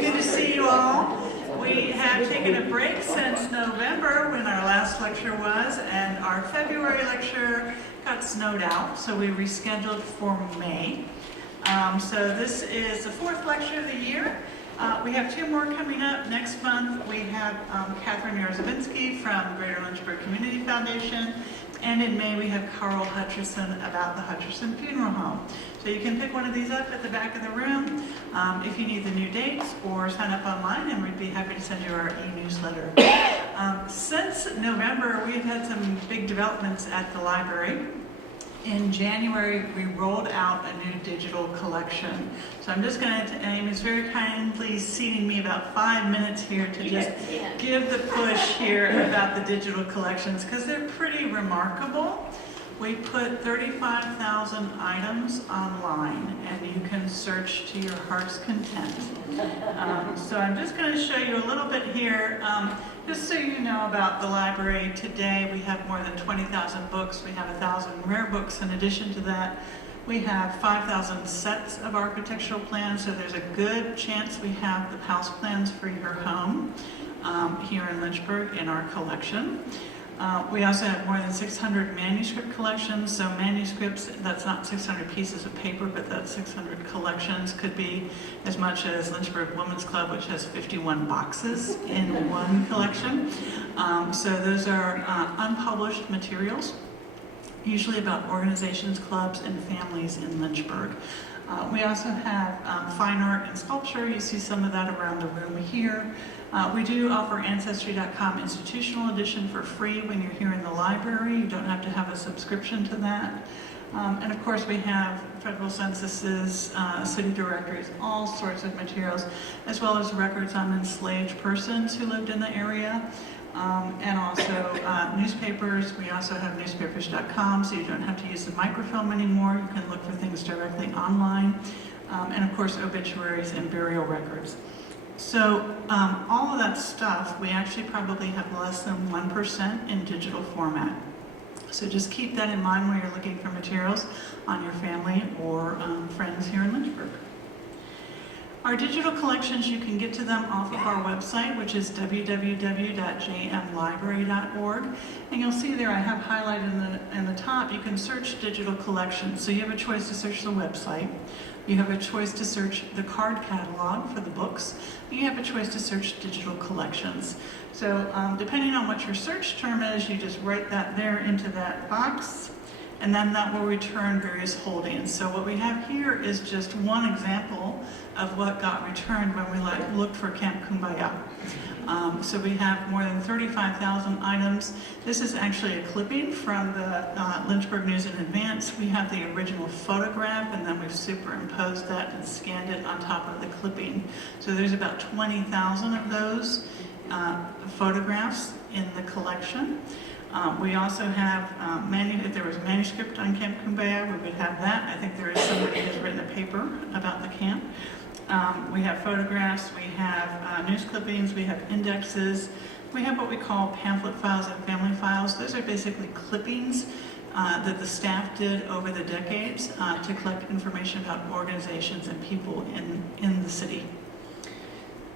good to see you all. We have taken a break since November when our last lecture was, and our February lecture got snowed out, so we rescheduled for May. So this is the fourth lecture of the year. We have two more coming up. Next month we have Catherine Yarozovinsky from Greater Lynchburg Community Foundation, and in May we have Carl Hutcherson about the Hutcherson Funeral Home. So you can pick one of these up at the back of the room if you need the new dates, or sign up online and we'd be happy to send you our e-newsletter. Since November we've had some big developments at the library. In January, we rolled out a new digital collection. So I'm just going to, Amy is very kindly seating me about 5 minutes here to just give the push here about the digital collections, because they're pretty remarkable. We put 35,000 items online, and you can search to your heart's content. So I'm just going to show you a little bit here. Just so you know about the library, today we have more than 20,000 books. We have 1,000 rare books. In addition to that, we have 5,000 sets of architectural plans, so there's a good chance we have the house plans for your home here in Lynchburg in our collection. We also have more than 600 manuscript collections, so manuscripts, that's not 600 pieces of paper, but that's 600 collections. Could be as much as Lynchburg Women's Club, which has 51 boxes in one collection. So those are unpublished materials, usually about organizations, clubs, and families in Lynchburg. We also have fine art and sculpture. You see some of that around the room here. We do offer Ancestry.com Institutional Edition for free when you're here in the library. You don't have to have a subscription to that. And of course we have federal censuses, city directories, all sorts of materials, as well as records on enslaved persons who lived in the area. And also newspapers. We also have newspapers.com, so you don't have to use the microfilm anymore. You can look for things directly online. And of course obituaries and burial records. So all of that stuff, we actually probably have less than 1% in digital format. So just keep that in mind when you're looking for materials on your family or friends here in Lynchburg. Our digital collections, you can get to them off of our website, which is www.jmlibrary.org. And you'll see there I have highlighted in the top, you can search digital collections. So you have a choice to search the website. You have a choice to search the card catalog for the books. And you have a choice to search digital collections. So depending on what your search term is, you just write that there into that box, and then that will return various holdings. So what we have here is just one example of what got returned when we looked for Camp Kum-Ba-Yah. So we have more than 35,000 items. This is actually a clipping from the Lynchburg News in Advance. We have the original photograph, and then we've superimposed that and scanned it on top of the clipping. So there's about 20,000 of those photographs in the collection. We also have, if there was a manuscript on Camp Kum-Ba-Yah, we would have that. I think there is somebody who's written a paper about the camp. We have photographs, we have news clippings, we have indexes. We have what we call pamphlet files and family files. Those are basically clippings that the staff did over the decades to collect information about organizations and people in the city.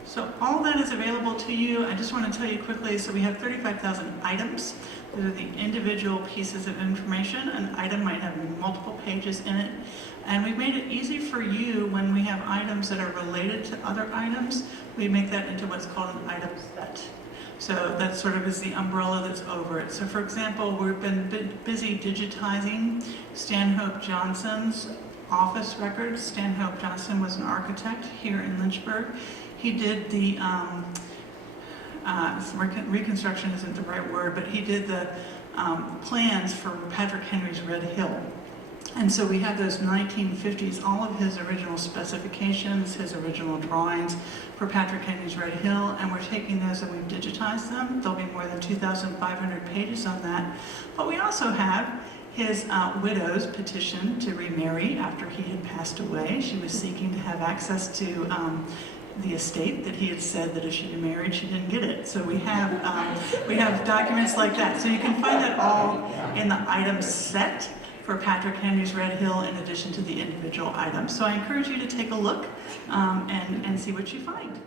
So all that is available to you. I just want to tell you quickly, so we have 35,000 items. Those are the individual pieces of information. An item might have multiple pages in it. And we've made it easy for you when we have items that are related to other items. We make that into what's called an item set. So that sort of is the umbrella that's over it. So for example, we've been busy digitizing Stanhope Johnson's office records. Stanhope Johnson was an architect here in Lynchburg. He did the, reconstruction isn't the right word, but he did the plans for Patrick Henry's Red Hill. And so we have those 1950s, all of his original specifications, his original drawings for Patrick Henry's Red Hill, and we're taking those and we've digitized them. There'll be more than 2,500 pages on that. But we also have his widow's petition to remarry after he had passed away. She was seeking to have access to the estate that he had said that if she remarried, she didn't get it. So we have documents like that. So you can find that all in the item set for Patrick Henry's Red Hill in addition to the individual items. So I encourage you to take a look and see what you find.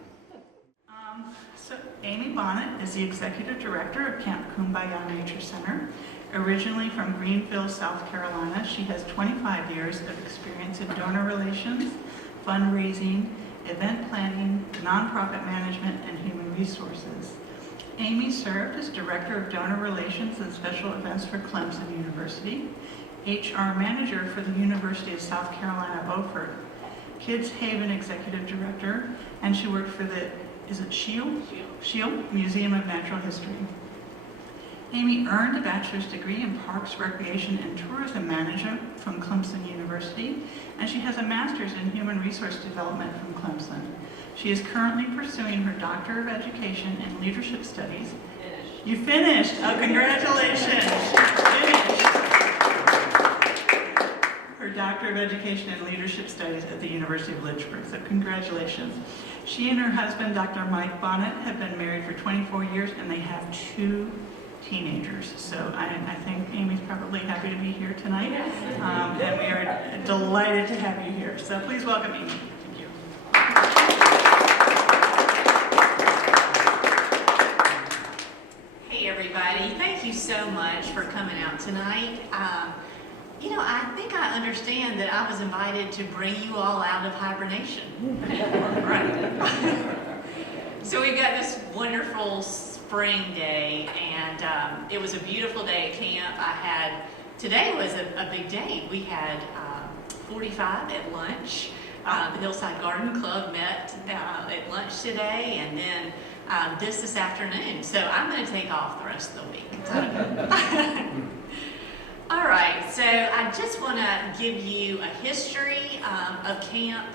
Amy Bonnette is the Executive Director of Camp Kum-Ba-Yah Nature Center. Originally from Greenville, South Carolina, she has 25 years of experience in donor relations, fundraising, event planning, nonprofit management, and human resources. Amy served as Director of Donor Relations and Special Events for Clemson University, HR Manager for the University of South Carolina, Beaufort, Kids Haven Executive Director, and she worked for the, is it Shield Museum of Natural History. Amy earned a bachelor's degree in Parks, Recreation, and Tourism Management from Clemson University, and she has a master's in Human Resource Development from Clemson. She is currently pursuing her Doctor of Education in Leadership Studies. You finished! Oh, congratulations! Finished. Her Doctor of Education in Leadership Studies at the University of Lynchburg, so congratulations. She and her husband, Dr. Mike Bonnette, have been married for 24 years, and they have 2 teenagers. So I think Amy's probably happy to be here tonight, and we are delighted to have you here. So please welcome Amy. Thank you. Hey everybody, thank you so much for coming out tonight. You know, I think I understand that I was invited to bring you all out of hibernation. Right. So we've got this wonderful spring day, and it was a beautiful day at camp. Today was a big day. We had 45 at lunch. The Hillside Garden Club met at lunch today, and then this afternoon. So I'm going to take off the rest of the week. All right, so I just want to give you a history of camp,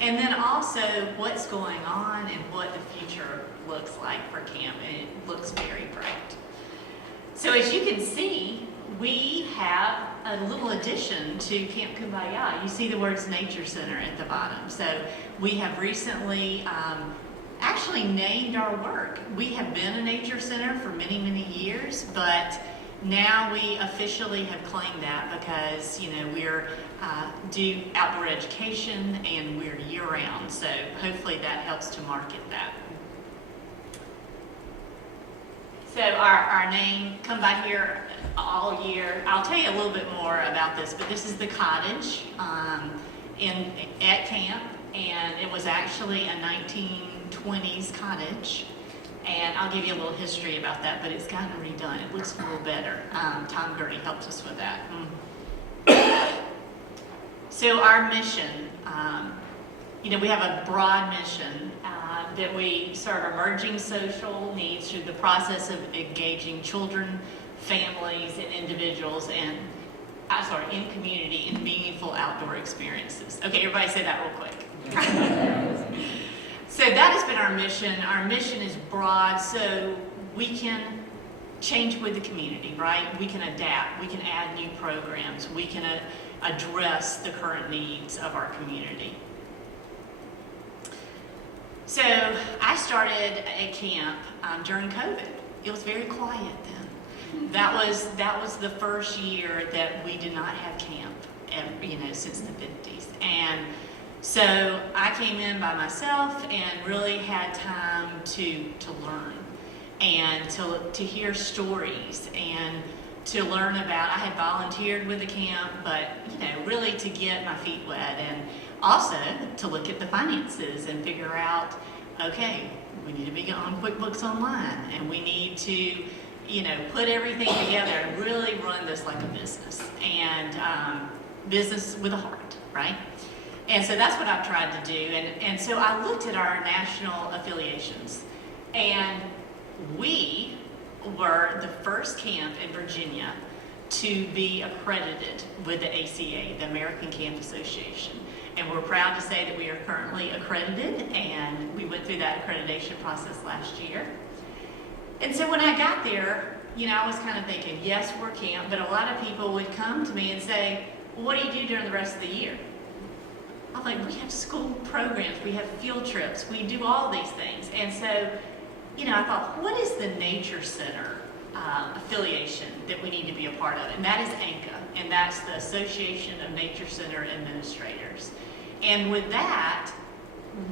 and then also what's going on and what the future looks like for camp, and it looks very bright. So as you can see, we have a little addition to Camp Kum-Bah-Yah. You see the words Nature Center at the bottom. So we have recently actually named our work. We have been a nature center for many, many years, but now we officially have claimed that because, you know, we're do outdoor education and we're year-round. So hopefully that helps to market that. So our name, Come By Here all year. I'll tell you a little bit more about this, but this is the cottage at camp, and it was actually a 1920s cottage. And I'll give you a little history about that, but it's gotten redone. It looks a little better. Tom Gertie helped us with that. So our mission, you know, we have a broad mission that we serve emerging social needs through the process of engaging children, families, and individuals in community in meaningful outdoor experiences. Okay, everybody say that real quick. So that has been our mission. Our mission is broad, so we can change with the community, right? We can adapt. We can add new programs. We can address the current needs of our community. So I started at camp during COVID. It was very quiet then. That was the first year that we did not have camp, you know, since the 50s. And so I came in by myself and really had time to learn and to hear stories and to learn about. I had volunteered with the camp, but you know, really to get my feet wet and also to look at the finances and figure out, okay, we need to be on QuickBooks Online and we need to, you know, put everything together and really run this like a business and business with a heart, right? And so that's what I've tried to do. And so I looked at our national affiliations, and we were the first camp in Virginia to be accredited with the ACA, the American Camp Association. And we're proud to say that we are currently accredited, and we went through that accreditation process last year. And so when I got there, you know, I was kind of thinking, yes, we're camp, but a lot of people would come to me and say, well, what do you do during the rest of the year? I'm like, we have school programs, we have field trips, we do all these things. And so, you know, I thought, what is the Nature Center affiliation that we need to be a part of? And that is ANCA, and that's the Association of Nature Center Administrators. And with that,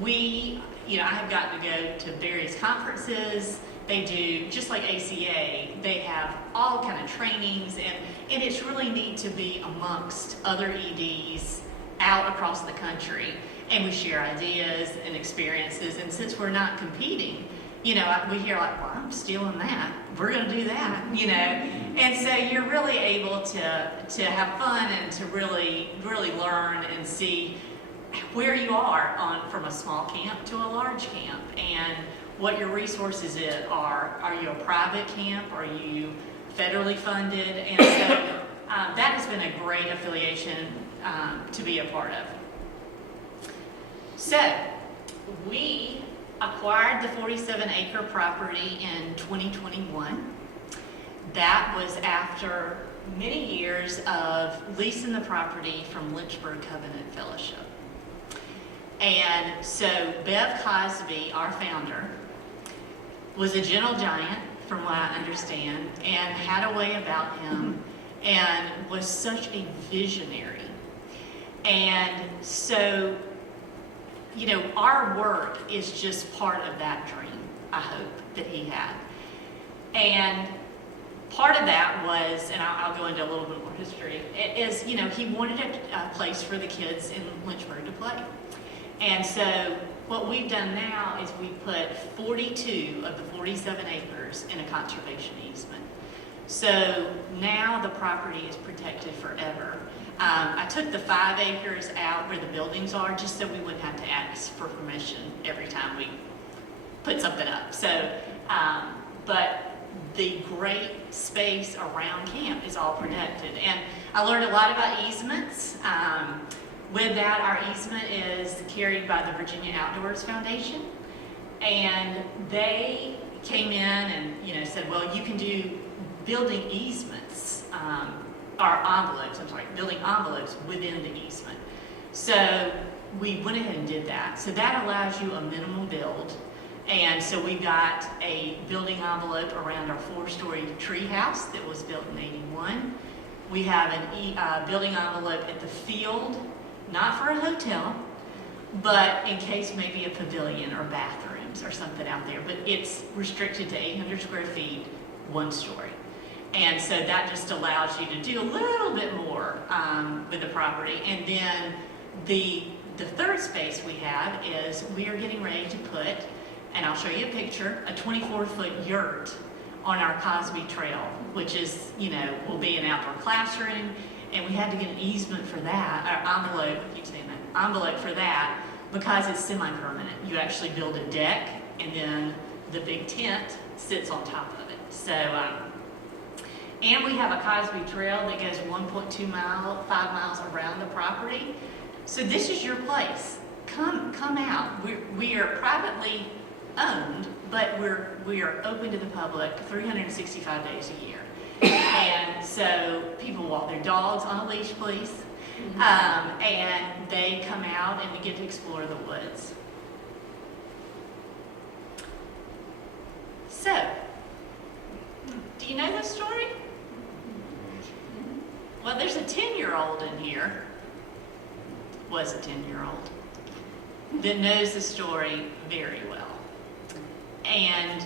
I have gotten to go to various conferences, They do, just like ACA, they have all kind of trainings, and it's really neat to be amongst other EDs out across the country, and we share ideas and experiences. And since we're not competing, you know, we hear like, well, I'm stealing that, we're going to do that, you know. And so you're really able to have fun and to really learn and see where you are from a small camp to a large camp, and what your resources are. Are you a private camp? Are you federally funded? And so that has been a great affiliation to be a part of. So we acquired the 47-acre property in 2021. That was after many years of leasing the property from Lynchburg Covenant Fellowship. And so Bev Cosby, our founder, was a gentle giant, from what I understand, and had a way about him, and was such a visionary. And so, you know, our work is just part of that dream, I hope, that he had. And part of that was, and I'll go into a little bit more history, is, you know, he wanted a place for the kids in Lynchburg to play. And so what we've done now is we put 42 of the 47 acres in a conservation easement. So now the property is protected forever. I took the 5 acres out where the buildings are, just so we wouldn't have to ask for permission every time we put something up. So, but the great space around camp is all protected. And I learned a lot about easements. With that, our easement is carried by the Virginia Outdoors Foundation, and they came in and, you know, said, well, you can do building easements, building envelopes within the easement. So we went ahead and did that. So that allows you a minimum build. And so we got a building envelope around our 4-story tree house that was built in '81. We have a building envelope at the field, not for a hotel, but in case maybe a pavilion or bathrooms or something out there. But it's restricted to 800 square feet, 1 story. And so that just allows you to do a little bit more with the property. And then the third space we have is we are getting ready to put, and I'll show you a picture, a 24-foot yurt on our Cosby Trail, which is, you know, will be an outdoor classroom. And we had to get an easement for that, or envelope, I keep saying that, envelope for that, because it's semi-permanent. You actually build a deck, and then the big tent sits on top of it. So, and we have a Cosby Trail that goes 1.5 miles around the property. So this is your place. Come out. We are privately owned, but we are open to the public 365 days a year. And so people walk their dogs on a leash, please. And they come out and we get to explore the woods. So, do you know this story? Well, there's a 10-year-old in here, was a 10-year-old, that knows the story very well. And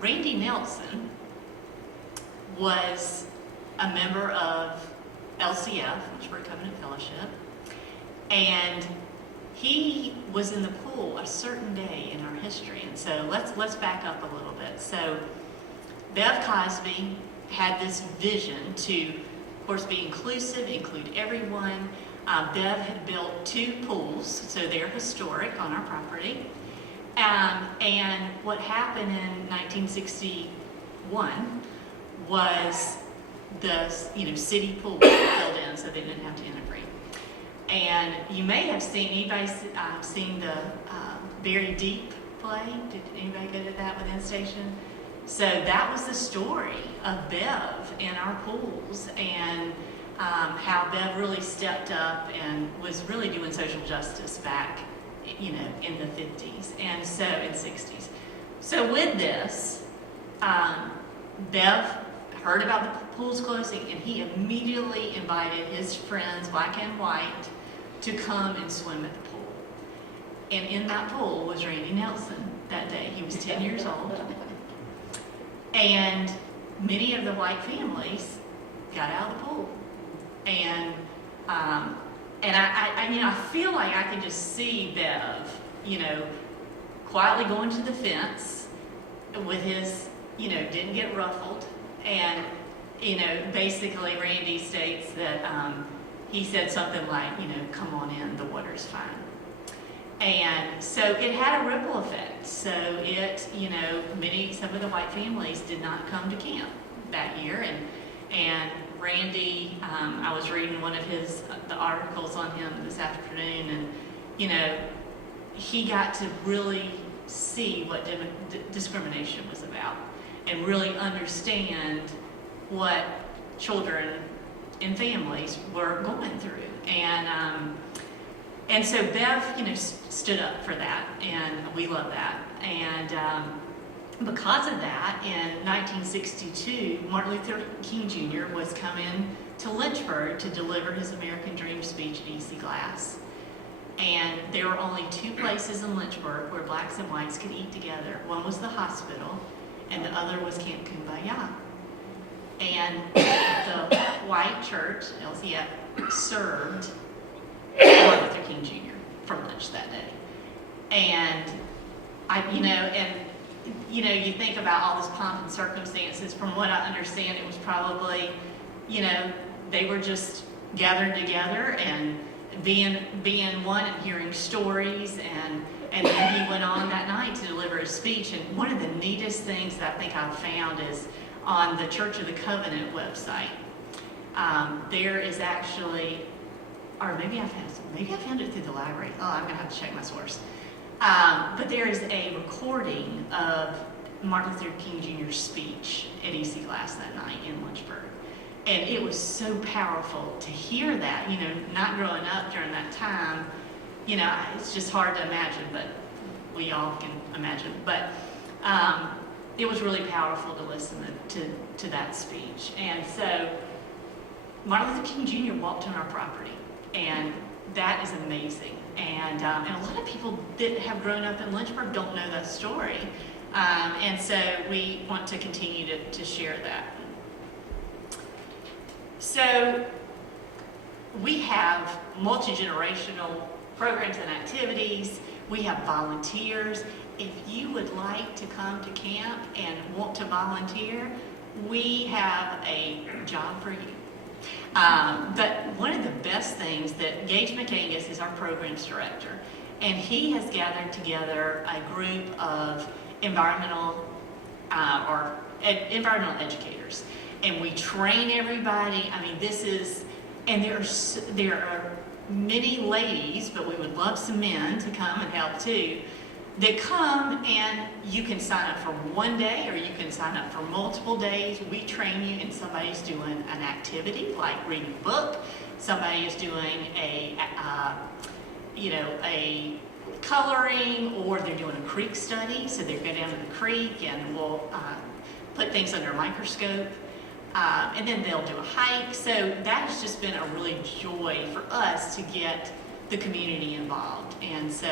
Randy Nelson was a member of LCF, Lynchburg Covenant Fellowship, and he was in the pool a certain day in our history. And so let's back up a little bit. So Bev Cosby had this vision to, of course, be inclusive, include everyone. Bev had built 2 pools, so they're historic on our property. And what happened in 1961 was the city pool was filled in, so they didn't have to integrate. And you may have seen, anybody seen the Very Deep play? Did anybody go to that with N-Station? So that was the story of Bev in our pools, and how Bev really stepped up and was really doing social justice back, in the 50s and so in 60s. So with this, Bev heard about the pools closing, and he immediately invited his friends, black and white, to come and swim at the pool. And in that pool was Randy Nelson. that day. He was 10 years old. And many of the white families got out of the pool. And I feel like I can just see Bev, quietly going to the fence with his, didn't get ruffled. And, basically Randy states that he said something like, come on in, the water's fine. And so it had a ripple effect. So some of the white families did not come to camp that year. And Randy, I was reading one of the articles on him this afternoon, and, he got to really see what discrimination was about and really understand what children and families were going through. And so Bev, stood up for that, and we love that. And because of that, in 1962, Martin Luther King Jr. was coming to Lynchburg to deliver his American Dream speech at EC Glass. And there were only two places in Lynchburg where blacks and whites could eat together. One was the hospital, and the other was Camp Kum-Ba-Yah. And the white church, LCF, served Martin Luther King Jr. for lunch that day. And you think about all this pomp and circumstances. From what I understand, it was probably, they were just gathered together and being one and hearing stories, and then he went on that night to deliver his speech. And one of the neatest things that I think I've found is on the Church of the Covenant website. There is actually, or maybe I found it through the library. Oh, I'm gonna have to check my source. But there is a recording of Martin Luther King Jr.'s speech at EC Glass that night in Lynchburg. And it was so powerful to hear that, not growing up during that time, it's just hard to imagine, but we all can imagine. But it was really powerful to listen to that speech. And so Martin Luther King Jr. walked on our property, and that is amazing. And a lot of people that have grown up in Lynchburg don't know that story. And so we want to continue to share that. So we have multi-generational programs and activities. We have volunteers. If you would like to come to camp and want to volunteer, we have a job for you. But one of the best things that Gage McAngus is our programs director, and he has gathered together a group of environmental educators, and we train everybody. I mean, there are many ladies, but we would love some men to come and help too, that come, and you can sign up for one day or you can sign up for multiple days. We train you, and somebody's doing an activity like reading a book, somebody is doing a coloring, or they're doing a creek study, so they go down to the creek and we'll put things under a microscope, and then they'll do a hike. So that has just been a really joy for us to get the community involved. And so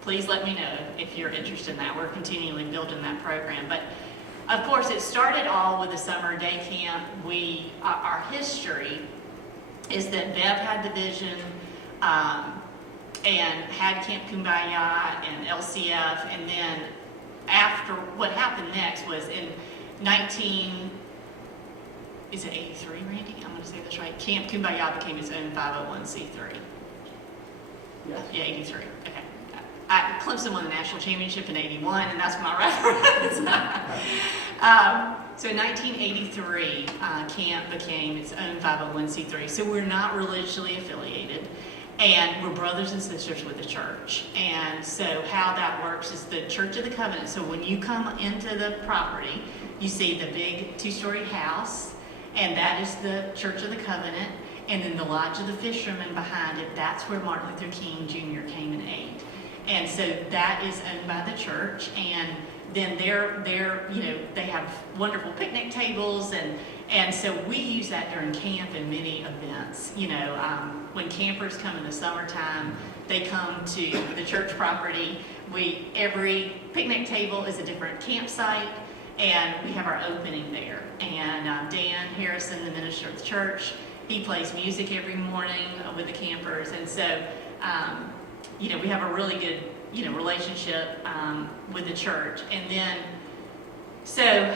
please let me know if you're interested in that. We're continually building that program. But of course, it started all with a summer day camp. Our history is that Bev had the vision and had Camp Kum-Ba-Yah and LCF, and then after, what happened next was in 83, Randy? I'm going to say this right. Camp Kum-Ba-Yah became its own 501c3. Yes. Yeah, 83. Okay. Clemson won the national championship in 81, and that's my reference. So in 1983, camp became its own 501c3. So we're not religiously affiliated, and we're brothers and sisters with the church. And so how that works is the Church of the Covenant. So when you come into the property, you see the big 2-story house, and that is the Church of the Covenant. And then the Lodge of the Fishermen behind it, that's where Martin Luther King Jr. came and ate. And so that is owned by the church, and then they have wonderful picnic tables, And so we use that during camp and many events. You know, when campers come in the summertime, they come to the church property. Every picnic table is a different campsite, and we have our opening there. And Dan Harrison, the minister of the church, he plays music every morning with the campers. And so, you know, we have a really good, you know, relationship with the church. And then, so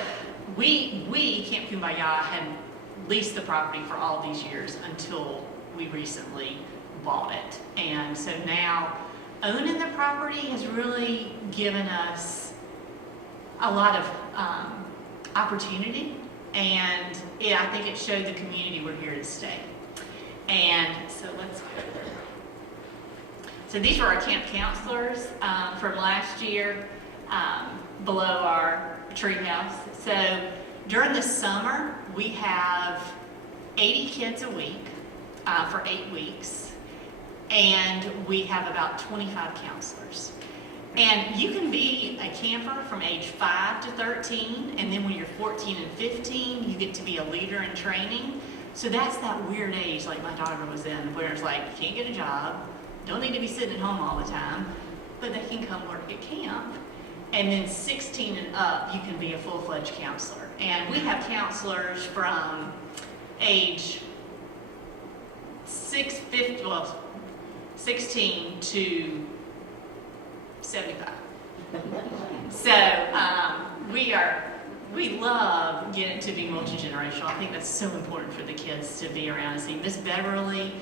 we Camp Kum-Ba-Yah, had leased the property for all these years until we recently bought it. And so now, owning the property has really given us a lot of opportunity, and I think it showed the community we're here to stay. And so let's go there. So these were our camp counselors from last year below our tree house. So during the summer, we have 80 kids a week for 8 weeks, and we have about 25 counselors. And you can be a camper from age 5 to 13, and then when you're 14 and 15, you get to be a leader in training. So that's that weird age like my daughter was in, where it's like, you can't get a job, don't need to be sitting at home all the time, but they can come work at camp. And then 16 and up, you can be a full-fledged counselor. And we have counselors from age 16 to 75. So we love getting to be multi-generational. I think that's so important for the kids to be around and see. Miss Beverly,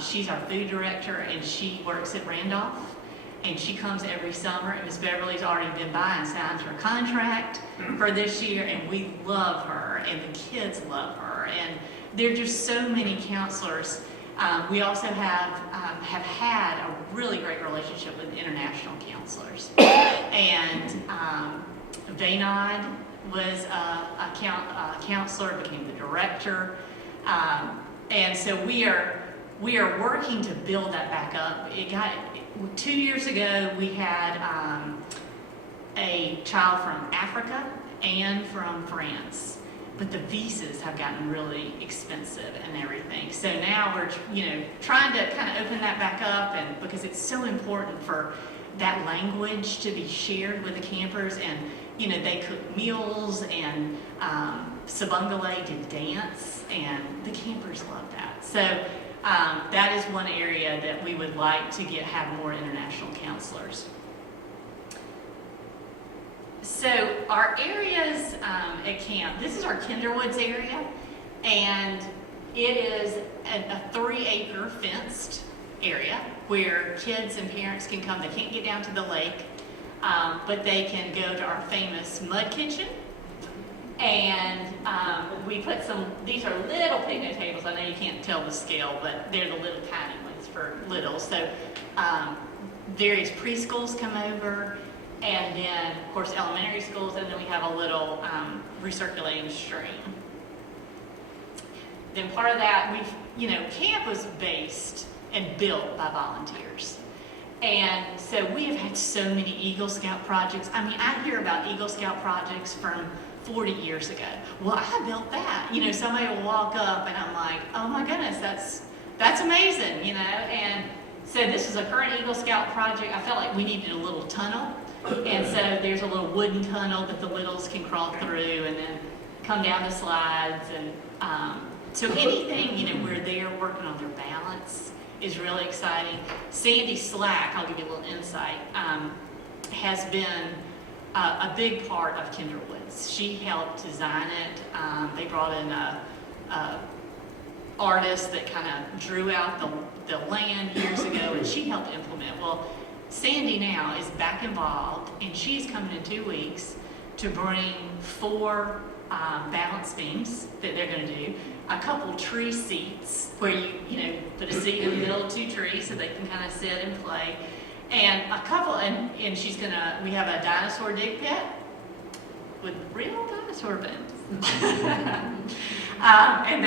she's our food director, and she works at Randolph, and she comes every summer. And Miss Beverly's already been by and signed her contract for this year, and we love her, and the kids love her. And there are just so many counselors. We also have had a really great relationship with international counselors. And Vaynod was a counselor, became the director. And so we are working to build that back up. 2 years ago, we had a child from Africa and from France. But the visas have gotten really expensive and everything. So now we're, trying to kind of open that back up, and because it's so important for that language to be shared with the campers. And, they cook meals, and Sabungale did dance, and the campers love that. So that is one area that we would like to have more international counselors. So our areas at camp, this is our Kinderwoods area, and it is a 3-acre fenced area where kids and parents can come. They can't get down to the lake, but they can go to our famous mud kitchen. And we put these are little picnic tables. I know you can't tell the scale, but they're the little tiny ones for little. So various preschools come over. And then, of course, elementary schools, and then we have a little recirculating stream. Then part of that, camp was based and built by volunteers. And so we have had so many Eagle Scout projects. I mean, I hear about Eagle Scout projects from 40 years ago. Well, I built that. Somebody will walk up, and I'm like, oh my goodness, that's amazing, And so this is a current Eagle Scout project. I felt like we needed a little tunnel. And so there's a little wooden tunnel that the littles can crawl through and then come down the slides. And so anything, we're there working on their balance is really exciting. Sandy Slack, I'll give you a little insight, has been a big part of Kinderwoods. She helped design it. They brought in a artist that kind of drew out the land years ago, and she helped implement. Well, Sandy now is back involved, and she's coming in 2 weeks to bring 4 balance beams that they're going to do, a couple tree seats where you put a seat in the middle of 2 trees so they can kind of sit and play, and a couple, and we have a dinosaur dig pit with real dinosaur bones. And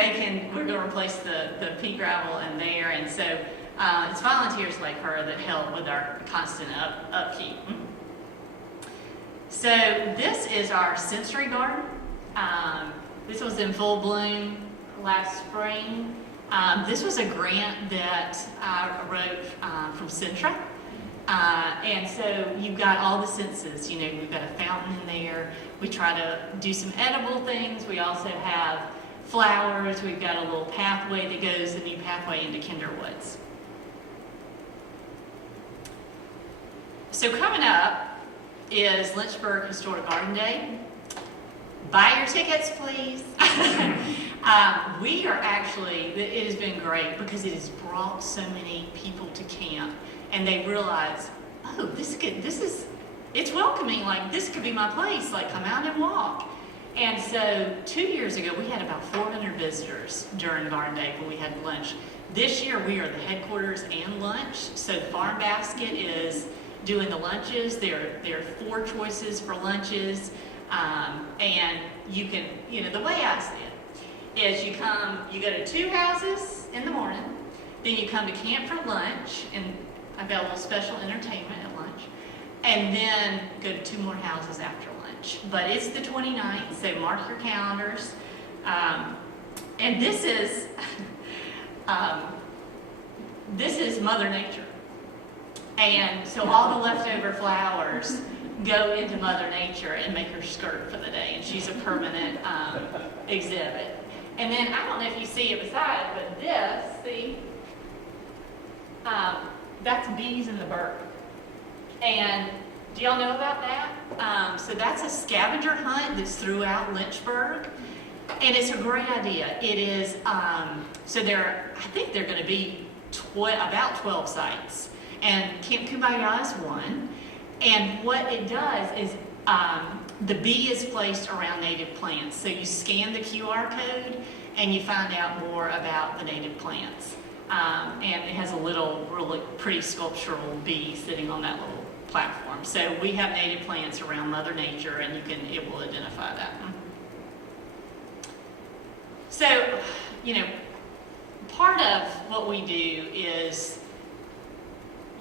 we're going to replace the pea gravel in there, and so it's volunteers like her that help with our constant upkeep. So this is our sensory garden. This was in full bloom last spring. This was a grant that I wrote from Centra. And so you've got all the senses, you know, we've got a fountain in there. We try to do some edible things. We also have flowers. We've got a little pathway that goes, a new pathway into Kinderwoods. So coming up is Lynchburg Historic Garden Day. Buy your tickets, please. We are actually, it has been great because it has brought so many people to camp, and they realize, oh, it's welcoming, like this could be my place, like come out and walk. And so 2 years ago, we had about 400 visitors during Garden Day when we had lunch. This year, we are the headquarters and lunch, so the Farm Basket is doing the lunches. There are 4 choices for lunches. And you can, you know, the way I see it is you go to 2 houses in the morning, then you come to camp for lunch, and I've got a little special entertainment at lunch, and then go to 2 more houses after lunch. But it's the 29th, so mark your calendars. And this is, this is Mother Nature. And so all the leftover flowers go into Mother Nature and make her skirt for the day, and she's a permanent exhibit. And then, I don't know if you see it beside, but this, see, that's bees in the burp. And do y'all know about that? So that's a scavenger hunt that's throughout Lynchburg, and it's a great idea. It is, so I think there are going to be about 12 sites, and Camp Kum-Ba-Yah is one. And what it does is the bee is placed around native plants. So you scan the QR code and you find out more about the native plants. And it has a little really pretty sculptural bee sitting on that little platform. So we have native plants around Mother Nature, and it will identify that. So, you know, part of what we do is,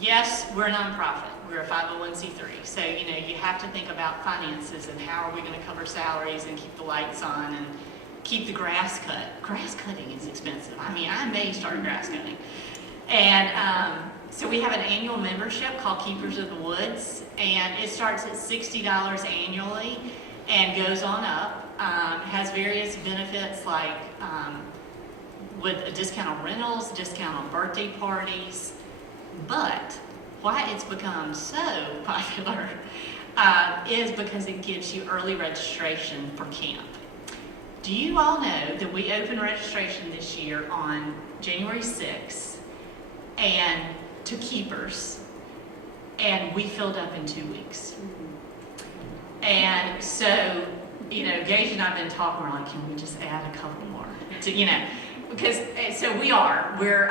yes, we're a nonprofit. We're a 501c3. So, you know, you have to think about finances and how are we going to cover salaries and keep the lights on and keep the grass cut. Grass cutting is expensive. I mean, I may start grass cutting. And so we have an annual membership called Keepers of the Woods, and it starts at $60 annually and goes on up. Has various benefits like with a discount on rentals, discount on birthday parties. But why it's become so popular is because it gives you early registration for camp. Do you all know that we opened registration this year on January 6th and to keepers, and we filled up in 2 weeks? And so, you know, Gage and I have been talking, we're like, can we just add a couple more? To, you know, because, so we're,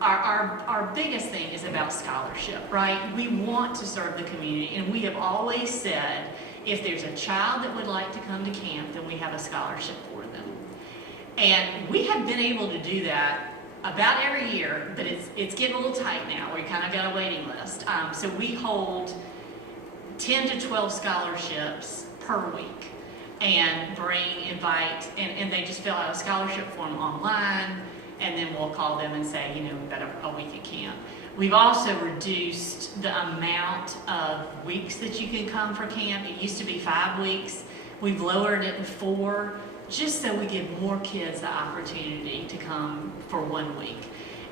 our biggest thing is about scholarship, right? We want to serve the community, and we have always said, if there's a child that would like to come to camp, then we have a scholarship for them. And we have been able to do that about every year, but it's getting a little tight now. We kind of got a waiting list. So we hold 10 to 12 scholarships per week, and invite, and they just fill out a scholarship form online, and then we'll call them and say, you know, we've got a week at camp. We've also reduced the amount of weeks that you can come for camp. It used to be 5 weeks. We've lowered it to 4, just so we give more kids the opportunity to come for 1 week.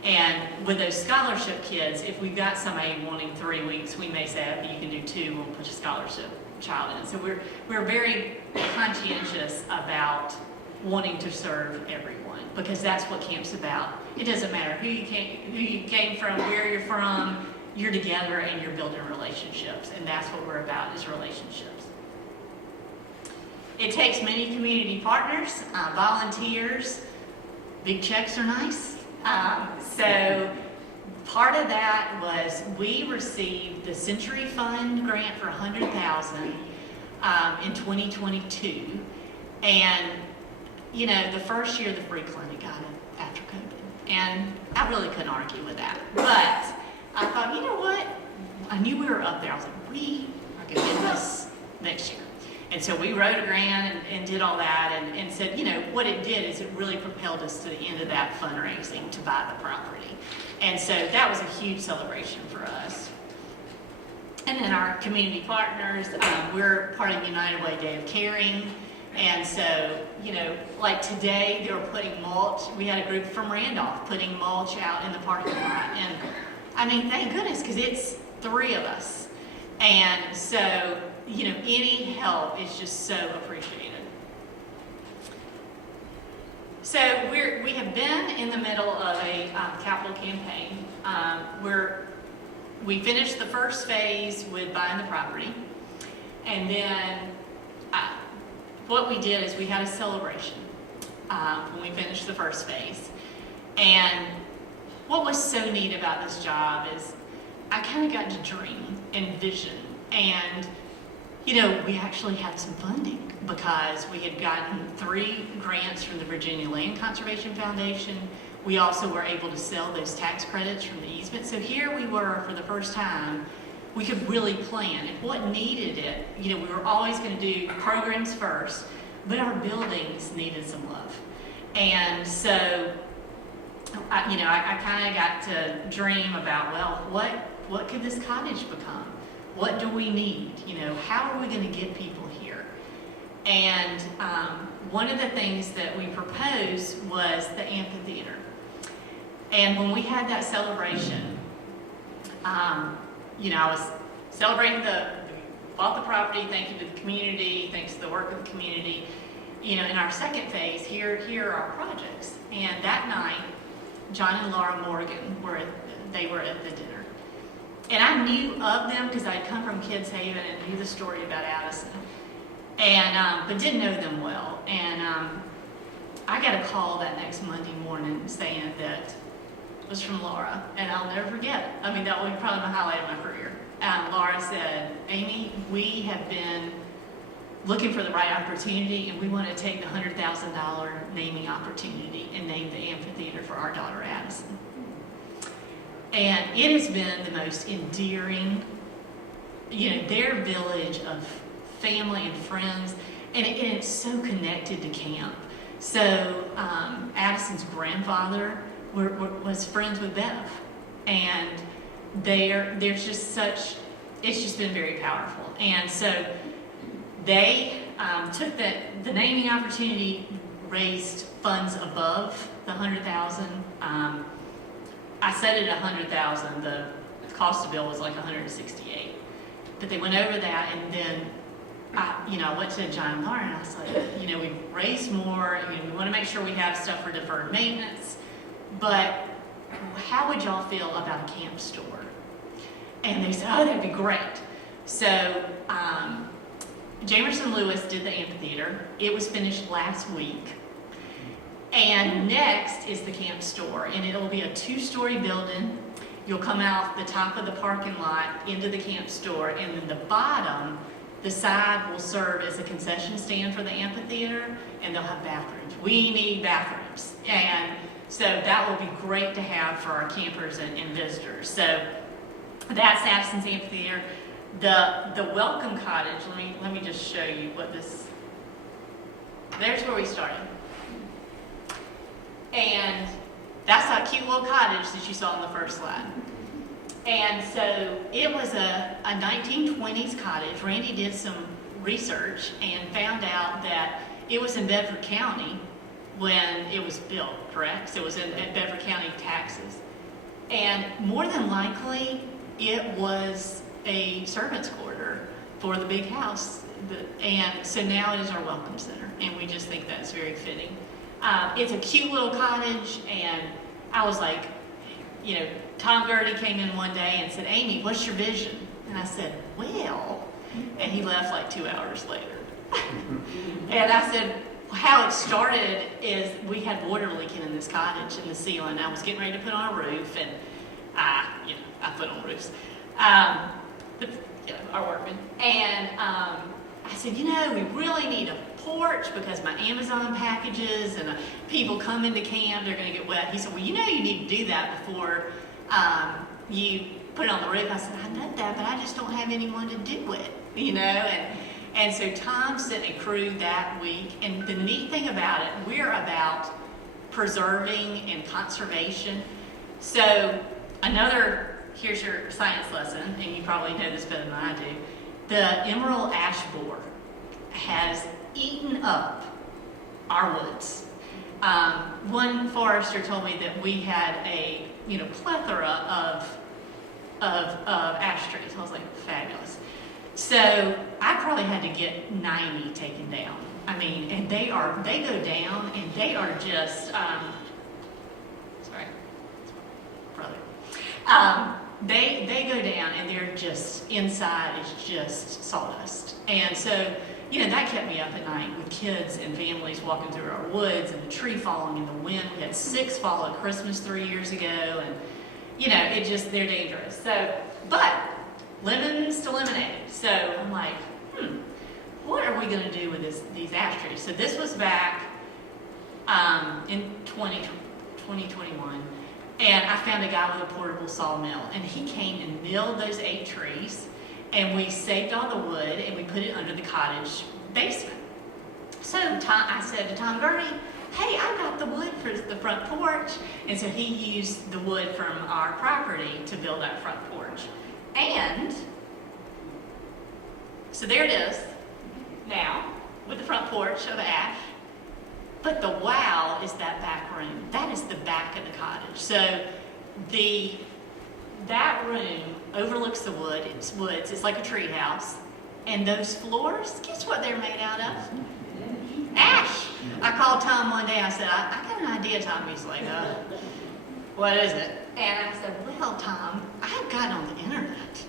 And with those scholarship kids, if we've got somebody wanting 3 weeks, we may say, okay, you can do 2, we'll put a scholarship child in. So we're very conscientious about wanting to serve everyone, because that's what camp's about. It doesn't matter who you came from, where you're from, you're together and you're building relationships, and that's what we're about, is relationships. It takes many community partners, volunteers. Big checks are nice. So part of that was we received the Century Fund grant for $100,000 in 2022, and you know, the first year the free clinic got it after COVID, and I really couldn't argue with that. But I thought, you know what? I knew we were up there. I was like, we are going to get this next year. And so we wrote a grant and did all that and said, you know, what it did is it really propelled us to the end of that fundraising to buy the property. And so that was a huge celebration for us. And then our community partners, we're part of United Way Day of Caring. And so, you know, like today, they were putting mulch. We had a group from Randolph putting mulch out in the parking lot. And I mean, thank goodness, because it's 3 of us. And so, you know, any help is just so appreciated. So we have been in the middle of a capital campaign. We finished the first phase with buying the property. And then what we did is we had a celebration when we finished the first phase. And what was so neat about this job is I kind of got to dream and vision. And, you know, we actually had some funding because we had gotten 3 grants from the Virginia Land Conservation Foundation. We also were able to sell those tax credits from the easement. So here we were for the first time. We could really plan and what needed it. You know, we were always going to do programs first, but our buildings needed some love. And so, I kind of got to dream about, well, what could this cottage become? What do we need? You know, how are we going to get people here? And one of the things that we proposed was the amphitheater. And when we had that celebration, I was celebrating bought the property, thank you to the community, thanks to the work of the community. You know, in our second phase, here are our projects. And that night, John and Laura Morgan were at the dinner. And I knew of them because I'd come from Kids Haven and knew the story about Addison. And, but didn't know them well. And I got a call that next Monday morning saying that it was from Laura, and I'll never forget it. I mean, that was probably the highlight of my career. Laura said, Amy, we have been looking for the right opportunity, and we want to take the $100,000 naming opportunity and name the amphitheater for our daughter Addison. And it has been the most endearing, their village of family and friends, and it's so connected to camp. So Addison's grandfather was friends with Bev, and there's just it's just been very powerful. And so they took the naming opportunity, raised funds above the $100,000. I said it $100,000. The cost of bill was like $168, but they went over that, and then I went to John and Laura and I was like, we've raised more. We want to make sure we have stuff for deferred maintenance, but how would y'all feel about a camp store? And they said, oh, that'd be great. So Jamerson Lewis did the amphitheater. It was finished last week. And next is the camp store, and it'll be a 2-story building. You'll come out the top of the parking lot into the camp store, and then the bottom, the side will serve as a concession stand for the amphitheater, and they'll have bathrooms. We need bathrooms. And so that will be great to have for our campers and visitors. So that's Addison's amphitheater. The welcome cottage, let me just show you what this, there's where we started. And that's that cute little cottage that you saw on the first slide. And so it was a 1920s cottage. Randy did some research and found out that it was in Bedford County when it was built, correct? So it was in Bedford County taxes. And more than likely, it was a servants' quarter for the big house. And so now it is our welcome center, and we just think that's very fitting. It's a cute little cottage, and I was like, Tom Gertie came in one day and said, Amy, what's your vision? And I said, well, and he left like 2 hours later. And I said, how it started is we had water leaking in this cottage in the ceiling. I was getting ready to put on a roof, and I put on roofs. Our workmen. And I said, we really need a porch because my Amazon packages and people come into camp, they're going to get wet. He said, well, you need to do that before you put it on the roof. I said, I know that, but I just don't have anyone to do it, And And so Tom sent a crew that week, and the neat thing about it, we're about preserving and conservation. So here's your science lesson, and you probably know this better than I do. The emerald ash borer has eaten up our woods. One forester told me that we had a plethora of ash trees. I was like, fabulous. So I probably had to get 90 taken down. I mean, and they go down, and they are just, sorry, brother. They go down, and they're just, inside is just sawdust. And so, that kept me up at night with kids and families walking through our woods and the tree falling in the wind. We had 6 fall at Christmas 3 years ago, and, they're dangerous. So, but lemons to lemonade. So I'm like, what are we going to do with these ash trees? So this was back in 2021, and I found a guy with a portable sawmill, and he came and milled those 8 trees, and we saved all the wood, and we put it under the cottage basement. So I said to Tom Gurney, hey, I got the wood for the front porch, and so he used the wood from our property to build that front porch. And so there it is now with the front porch of ash. But the wow is that back room. That is the back of the cottage. So that room overlooks the woods. It's like a tree house. And those floors, guess what they're made out of? Ash. I called Tom one day. I said, I got an idea, Tom. He's like, what is it? And I said, well, Tom, I've got on the internet,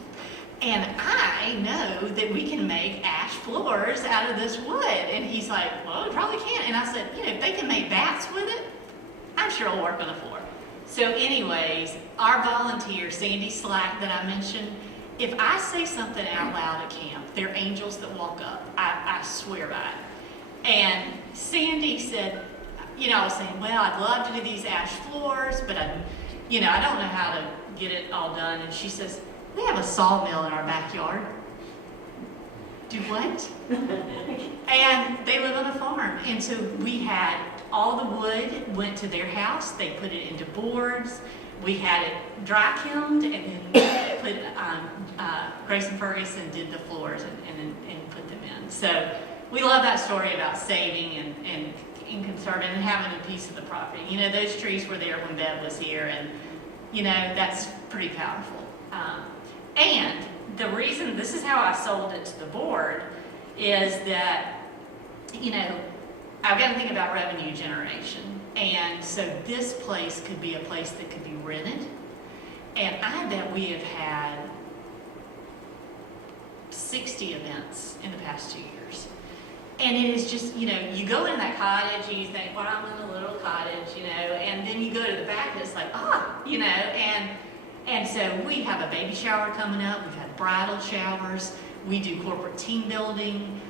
and I know that we can make ash floors out of this wood. And he's like, well, we probably can. And I said, if they can make bats with it, I'm sure it'll work on the floor. So anyways, our volunteer, Sandy Slack that I mentioned, if I say something out loud at camp, they're angels that walk up. I swear by it. And Sandy said, I was saying, well, I'd love to do these ash floors, but I don't know how to get it all done. And she says, we have a sawmill in our backyard. Do what? And they live on a farm. And so we had all the wood went to their house. They put it into boards. We had it dry kilned, and then put Grace and Ferguson did the floors and put them in. So we love that story about saving and conserving and having a piece of the property. Those trees were there when Bev was here, and that's pretty powerful. And the reason, this is how I sold it to the board, is that, I've got to think about revenue generation. And so this place could be a place that could be rented. And I bet we have had 60 events in the past 2 years. And it is just, you go in that cottage and you think, well, I'm in a little cottage, and then you go to the back and it's like, and so we have a baby shower coming up. We've had bridal showers. We do corporate team building.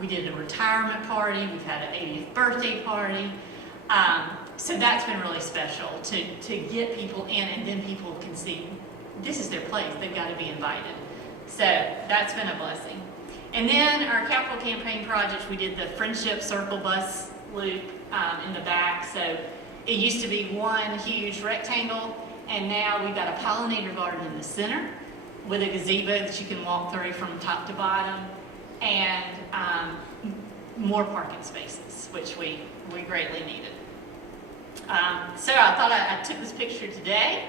We did a retirement party. We've had an 80th birthday party. So that's been really special to get people in, and then people can see this is their place. They've got to be invited. So that's been a blessing. And then our capital campaign projects, we did the Friendship Circle bus loop in the back. So it used to be one huge rectangle, and now we've got a pollinator garden in the center with a gazebo that you can walk through from top to bottom, and more parking spaces, which we greatly needed. So I thought I took this picture today.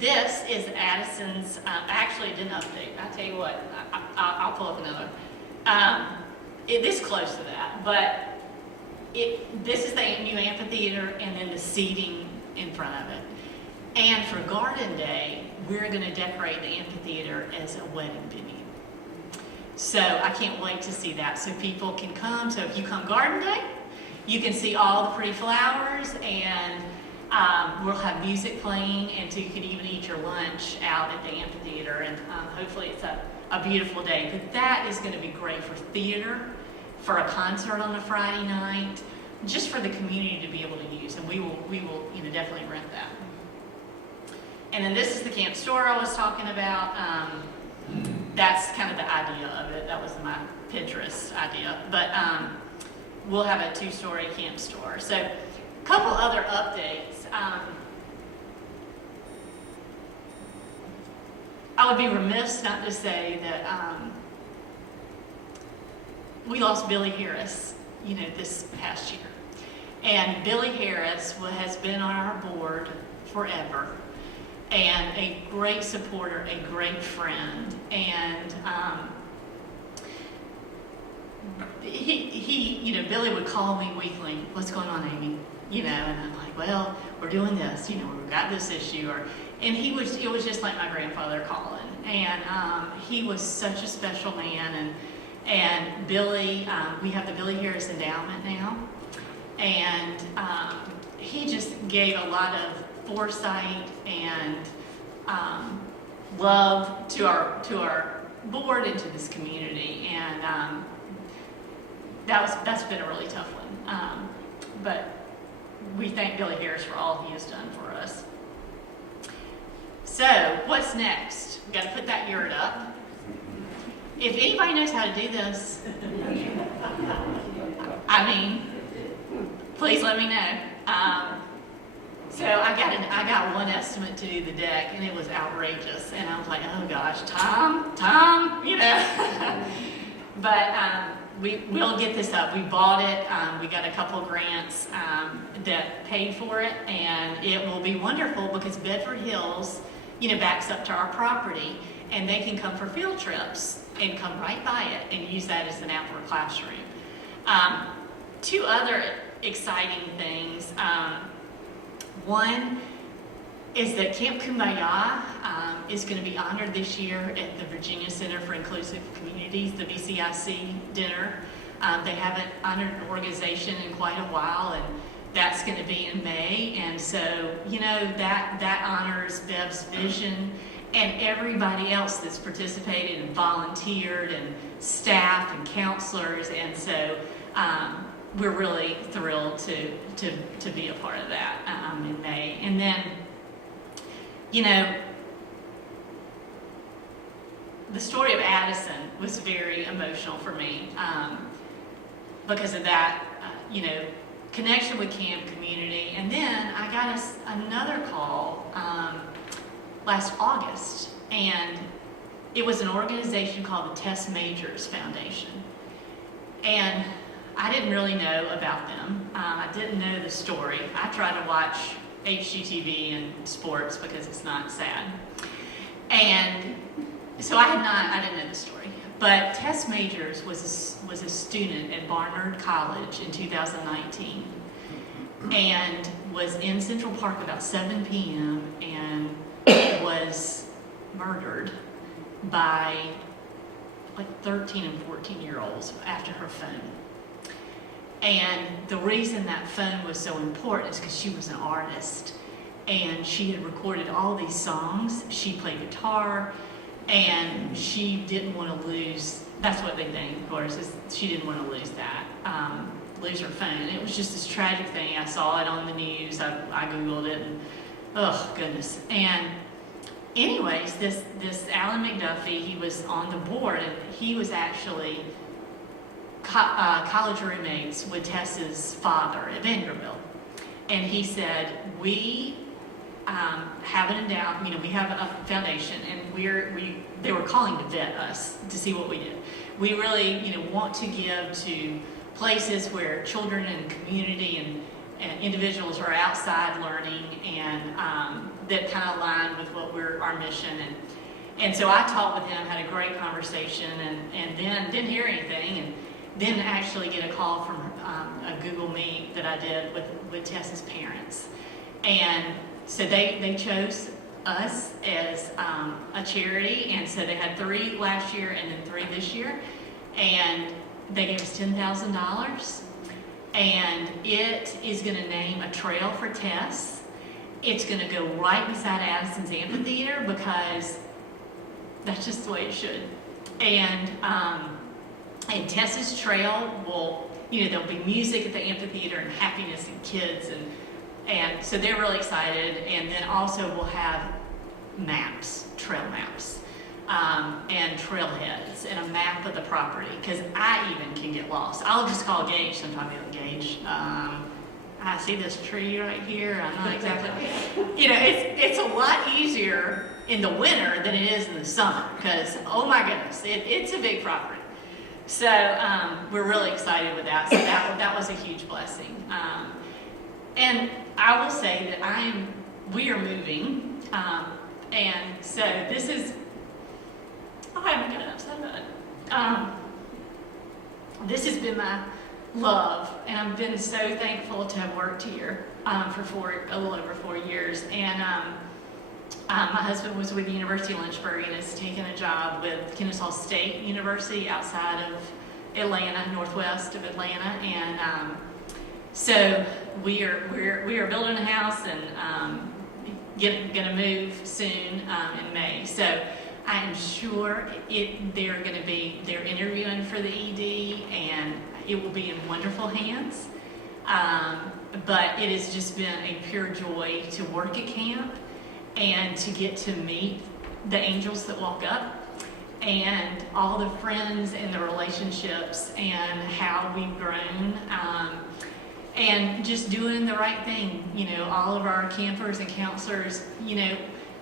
This is Addison's, actually it didn't update. I'll tell you what, I'll pull up another. It is close to that, but this is the new amphitheater and then the seating in front of it. And for Garden Day, we're going to decorate the amphitheater as a wedding venue. So I can't wait to see that, so people can come. So if you come Garden Day, you can see all the pretty flowers, and we'll have music playing, and so you can even eat your lunch out at the amphitheater, and hopefully it's a beautiful day. But that is going to be great for theater, for a concert on a Friday night, just for the community to be able to use, and we will definitely rent that. And then this is the camp store I was talking about. that's kind of the idea of it. That was my Pinterest idea. But we'll have a 2-story camp store. So a couple other updates. I would be remiss not to say that we lost Billy Harris, this past year. And Billy Harris has been on our board forever, and a great supporter, a great friend. And Billy would call me weekly, "What's going on, Amy?" And I'm like, "Well, we're doing this, we've got this issue," and it was just like my grandfather calling. And he was such a special man. And Billy, we have the Billy Harris Endowment now. And he just gave a lot of foresight and love to our board and to this community. And that's been a really tough one. But we thank Billy Harris for all he has done for us. So, what's next? We've got to put that yurt up. If anybody knows how to do this, please let me know. So I got one estimate to do the deck, and it was outrageous. And I was like, "Oh gosh, Tom, But we'll get this up. We bought it. We got a couple grants that paid for it, and it will be wonderful because Bedford Hills, backs up to our property, and they can come for field trips and come right by it and use that as an outdoor classroom. 2 other exciting things. One is that Camp Kum-Ba-Yah is going to be honored this year at the Virginia Center for Inclusive Communities, the VCIC dinner. They haven't honored an organization in quite a while, and that's going to be in May. And so, that honors Bev's vision and everybody else that's participated and volunteered, and staff and counselors. And so we're really thrilled to be a part of that in May. And then, the story of Addison was very emotional for me because of that, connection with camp community. And then I got another call last August, and it was an organization called the Tess Majors Foundation. And I didn't really know about them. I didn't know the story. I try to watch HGTV and sports because it's not sad. And so I didn't know the story. But Tess Majors was a student at Barnard College in 2019 and was in Central Park about 7 p.m. and was murdered by like 13 and 14-year-olds after her phone. And the reason that phone was so important is because she was an artist, and she had recorded all these songs. She played guitar, and she didn't want to lose, that's what they think, of course, is she didn't want to lose that, lose her phone. And it was just this tragic thing. I saw it on the news. I Googled it, and oh, goodness. And anyways, this Alan McDuffie, he was on the board, and he was actually college roommates with Tess's father at Vanderbilt. And he said, we have an endowment, we have a foundation, and they were calling to vet us to see what we did. We really, want to give to places where children and community and individuals are outside learning, and that kind of align with what our mission. And so I talked with him, had a great conversation, and then didn't hear anything, and then actually get a call from a Google Meet that I did with Tess's parents. And so they chose us as a charity, and so they had 3 last year and then 3 this year, and they gave us $10,000, and it is going to name a trail for Tess. It's going to go right beside Addison's amphitheater because that's just the way it should. And Tess's trail will, there'll be music at the amphitheater and happiness and kids, and so they're really excited. And then also we'll have maps, trail maps, and trailheads and a map of the property, because I even can get lost. I'll just call Gage sometimes. Gage, I see this tree right here. I'm not exactly, it's a lot easier in the winter than it is in the summer, because, oh my goodness, it's a big property. So we're really excited with that. So that was a huge blessing. And I will say that we are moving, and so this is, I haven't got it upside down. This has been my love, and I've been so thankful to have worked here for a little over 4 years. And my husband was with the University of Lynchburg and has taken a job with Kennesaw State University outside of Atlanta, northwest of Atlanta, and so we are building a house and gonna move soon in May. So I am sure they're interviewing for the ED, and it will be in wonderful hands. But it has just been a pure joy to work at camp and to get to meet the angels that walk up, and all the friends and the relationships and how we've grown, and just doing the right thing. All of our campers and counselors,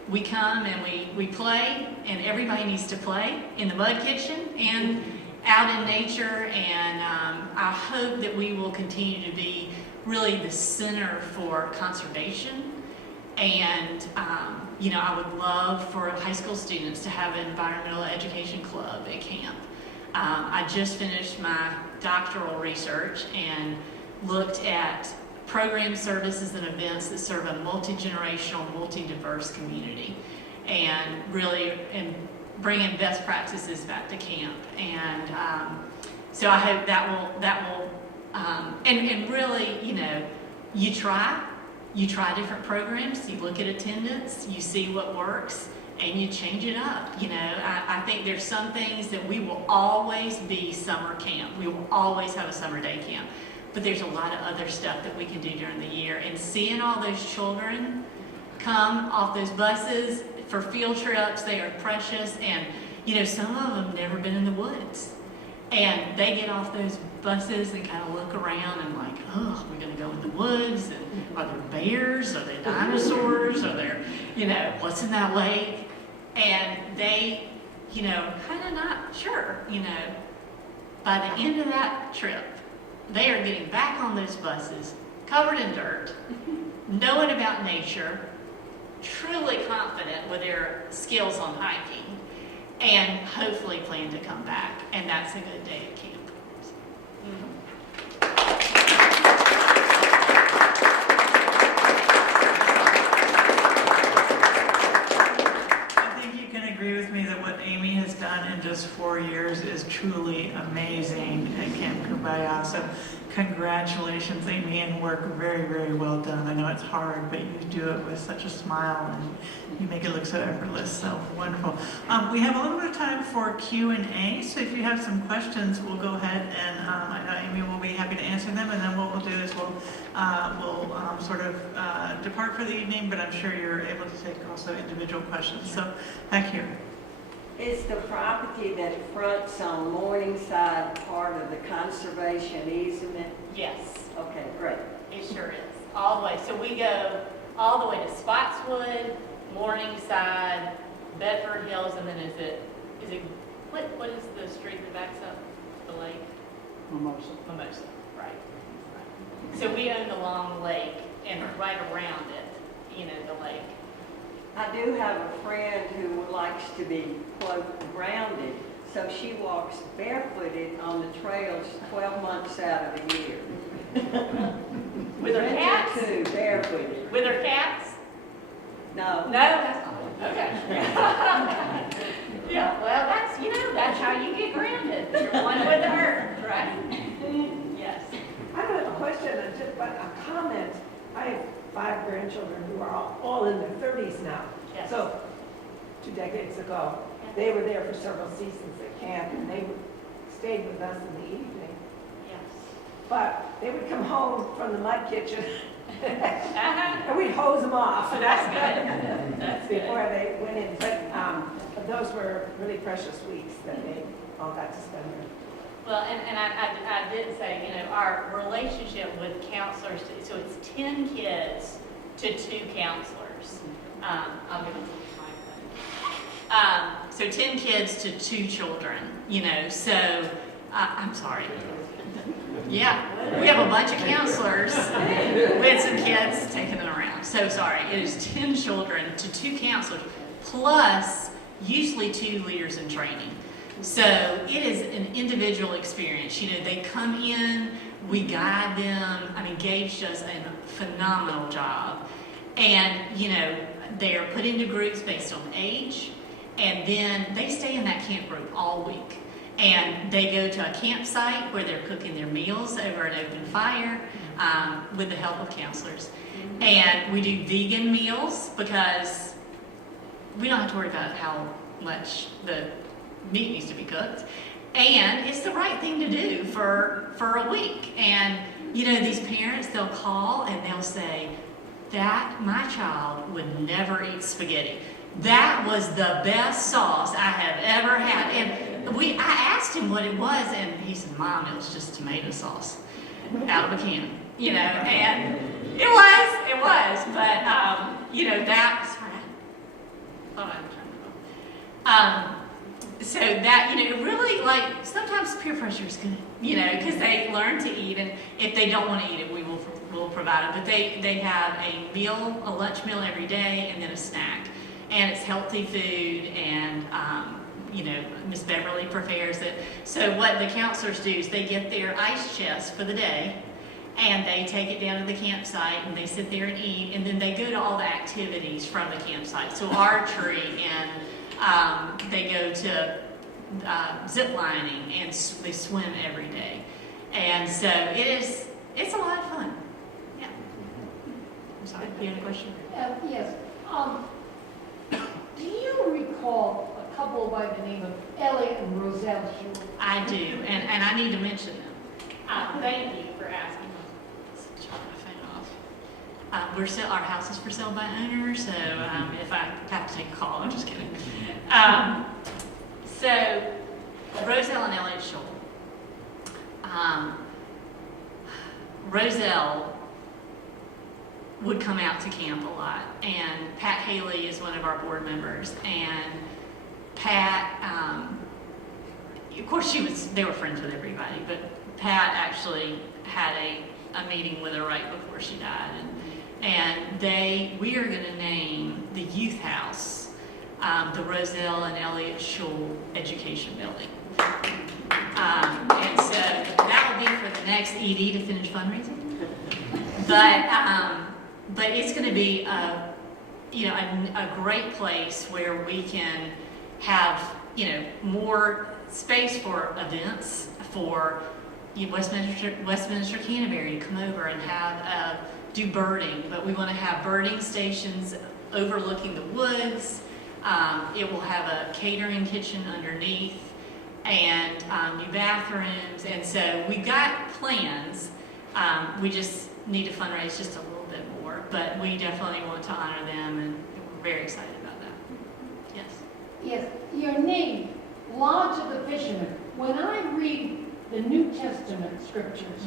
we come and we play, and everybody needs to play in the mud kitchen and out in nature, and I hope that we will continue to be really the center for conservation. And I would love for high school students to have an environmental education club at camp. I just finished my doctoral research and looked at program services and events that serve a multi-generational, multi-diverse community, and really bringing best practices back to camp. And so I hope that will and really, you try different programs, you look at attendance, you see what works, and you change it up. I think there's some things that we will always be summer camp. We will always have a summer day camp. But there's a lot of other stuff that we can do during the year. And seeing all those children come off those buses for field trips, they are precious. And, some of them never been in the woods. And they get off those buses and kind of look around and like, oh, we're going to go in the woods. And are there bears? Are there dinosaurs? Are there, what's in that lake? And they, kind of not sure, By the end of that trip, they are getting back on those buses, covered in dirt, knowing about nature, truly confident with their skills on hiking, and hopefully plan to come back. And that's a good day at camp. I think you can agree with me that what Amy has done in just 4 years is truly amazing at Camp Kum-Ba-Yah. So congratulations, Amy, and work very, very well done. I know it's hard, but you do it with such a smile, and you make it look so effortless. So wonderful. We have a little bit of time for Q&A, so if you have some questions, we'll go ahead and I know Amy will be happy to answer them, and then what we'll do is we'll sort of depart for the evening, but I'm sure you're able to take also individual questions. So back here. Is the property that fronts on Morningside part of the conservation easement? Yes. Okay, great. It sure is. All the way. So we go all the way to Spotswood, Morningside, Bedford Hills, and then what is the street that backs up the lake? Mimosa. Mimosa, right. So we own the long lake and right around it, the lake. I do have a friend who likes to be, quote, grounded, so she walks barefooted on the trails 12 months out of the year. With her cats? Too, barefooted. With her cats? No. No, that's not. Okay. Yeah, well, that's how you get grounded. You're one with the earth, right? Yes. I have a question, but a comment. I have 5 grandchildren who are all in their 30s now. Yes. So 2 decades ago, they were there for several seasons at camp, and they stayed with us in the evening. Yes. But they would come home from the mud kitchen, Uh-huh. and we'd hose them off. That's good. That's good. Before they went in. But But those were really precious weeks that they all got to spend there. Well, and I did say, you know, our relationship with counselors, so it's 10 kids to 2 counselors. I'll give them the microphone. So 10 kids to 2 children, you know, so, I'm sorry. Yeah, we have a bunch of counselors with some kids taking them around. So sorry, it is 10 children to 2 counselors, plus usually 2 leaders in training. So it is an individual experience. You know, they come in, we guide them. I mean, Gage does a phenomenal job. And, you know, they are put into groups based on age, and then they stay in that camp group all week. And they go to a campsite where they're cooking their meals over an open fire with the help of counselors. And we do vegan meals because we don't have to worry about how much the meat needs to be cooked. And it's the right thing to do for a week. And, you know, these parents, they'll call and they'll say, that my child would never eat spaghetti. That was the best sauce I have ever had. And I asked him what it was, and he said, Mom, it was just tomato sauce out of a can, you know, and it was, but, you know, that's so that, you know, really, like, sometimes peer pressure is good, you know, because they learn to eat, and if they don't want to eat it, we'll provide it, but they have a lunch meal every day, and then a snack, and it's healthy food, and, you know, Miss Beverly prepares it. So what the counselors do is they get their ice chest for the day, and they take it down to the campsite, and they sit there and eat, and then they go to all the activities from the campsite. So archery, and they go to zip lining, and they swim every day. And so it's a lot of fun. Yeah. I'm sorry, you had a question? Yes. Do you recall a couple by the name of Elliot and Roselle Shule? I do, and I need to mention them. Thank you for asking. Turn my phone off. Our house is for sale by owner, so if I have to take a call, I'm just kidding. So Roselle and Elliot Shule. Roselle would come out to camp a lot, and Pat Haley is one of our board members, and Pat, of course they were friends with everybody, but Pat actually had a meeting with her right before she died, and we are going to name the youth house the Roselle and Elliot Shule Education Building. And so that will be for the next ED to finish fundraising. But it's going to be a great place where we can have, you know, more space for events for Westminster Canterbury to come over and have do birding. But we want to have birding stations overlooking the woods. It will have a catering kitchen underneath, and new bathrooms. And so we've got plans. We just need to fundraise just a little bit more, but we definitely want to honor them, and we're very excited about that. Yes? Yes. Your name, Lodge of the Fishermen. When I read the New Testament scriptures,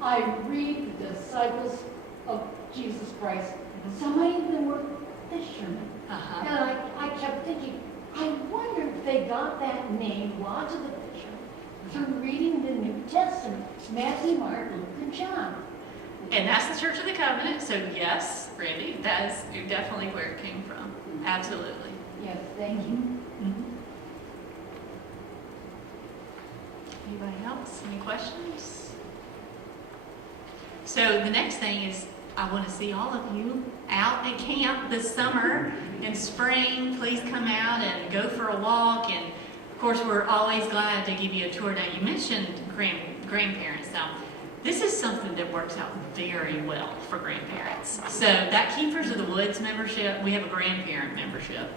I read the disciples of Jesus Christ. So many of them were fishermen. And I kept thinking, I wonder if they got that name, Lodge of the Fishermen, through reading the New Testament, Matthew, Mark, Luke, and John. And that's the Church of the Covenant, so yes, Randy, that is definitely where it came from. Absolutely. Yes, thank you. Anybody else? Any questions? So the next thing is, I want to see all of you out at camp this summer and spring. Please come out and go for a walk. And of course, we're always glad to give you a tour. Now, you mentioned grandparents. Now, this is something that works out very well for grandparents. So that Keepers of the Woods membership, we have a grandparent membership.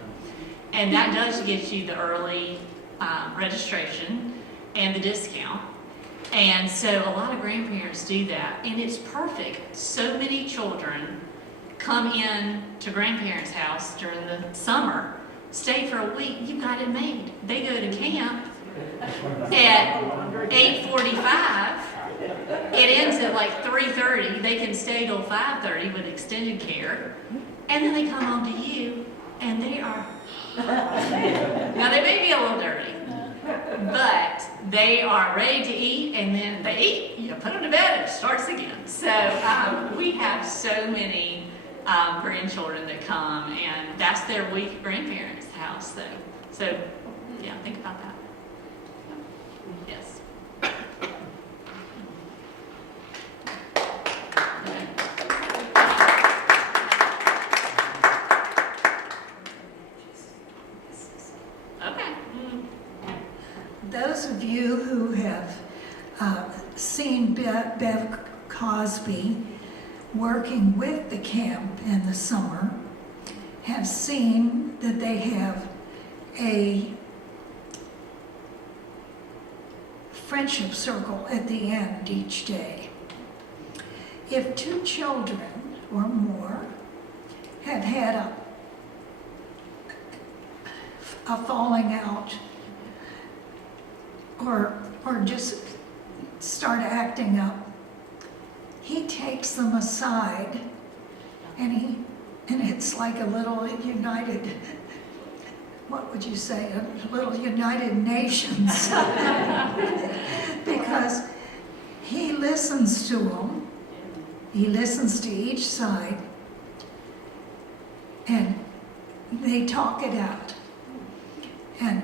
And that does get you the early registration and the discount. And so a lot of grandparents do that, and it's perfect. So many children come in to grandparents' house during the summer stay for a week, you've got it made. They go to camp at 8:45. It ends at like 3:30. They can stay till 5:30 with extended care. And then they come home to you, and they are, now they may be a little dirty, but they are ready to eat, and then they eat. You put them to bed, and it starts again. So we have so many grandchildren that come, and that's their week at grandparents' house. So yeah, think about that. Yes. Okay. Those of you who have seen Bev Cosby working with the camp in the summer have seen that they have a friendship circle at the end each day. If 2 children or more have had a falling out or just start acting up, he takes them aside and it's like a little united, what would you say, a little United Nations. Because he listens to them, he listens to each side, and they talk it out. And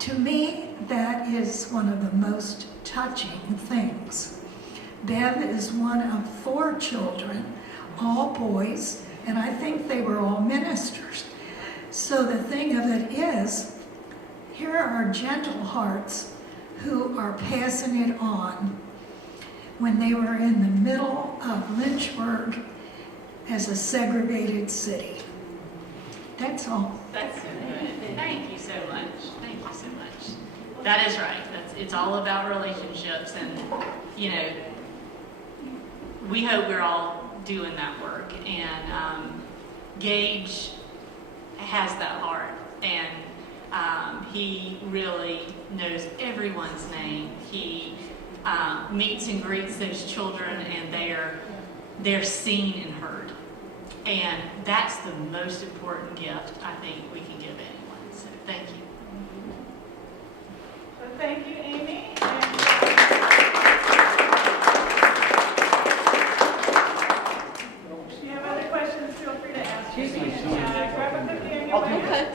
to me, that is one of the most touching things. Bev is one of 4 children, all boys, and I think they were all ministers. So the thing of it is, here are gentle hearts who are passing it on when they were in the middle of Lynchburg as a segregated city. That's all. That's so good. Thank you so much. Thank you so much. That is right. It's all about relationships, and we hope we're all doing that work. And Gage has that heart, and he really knows everyone's name. He meets and greets those children, and they're seen and heard. And that's the most important gift I think we can give anyone. So thank you. So thank you, Amy. If you have other questions, feel free to ask. Grab a cookie on your way.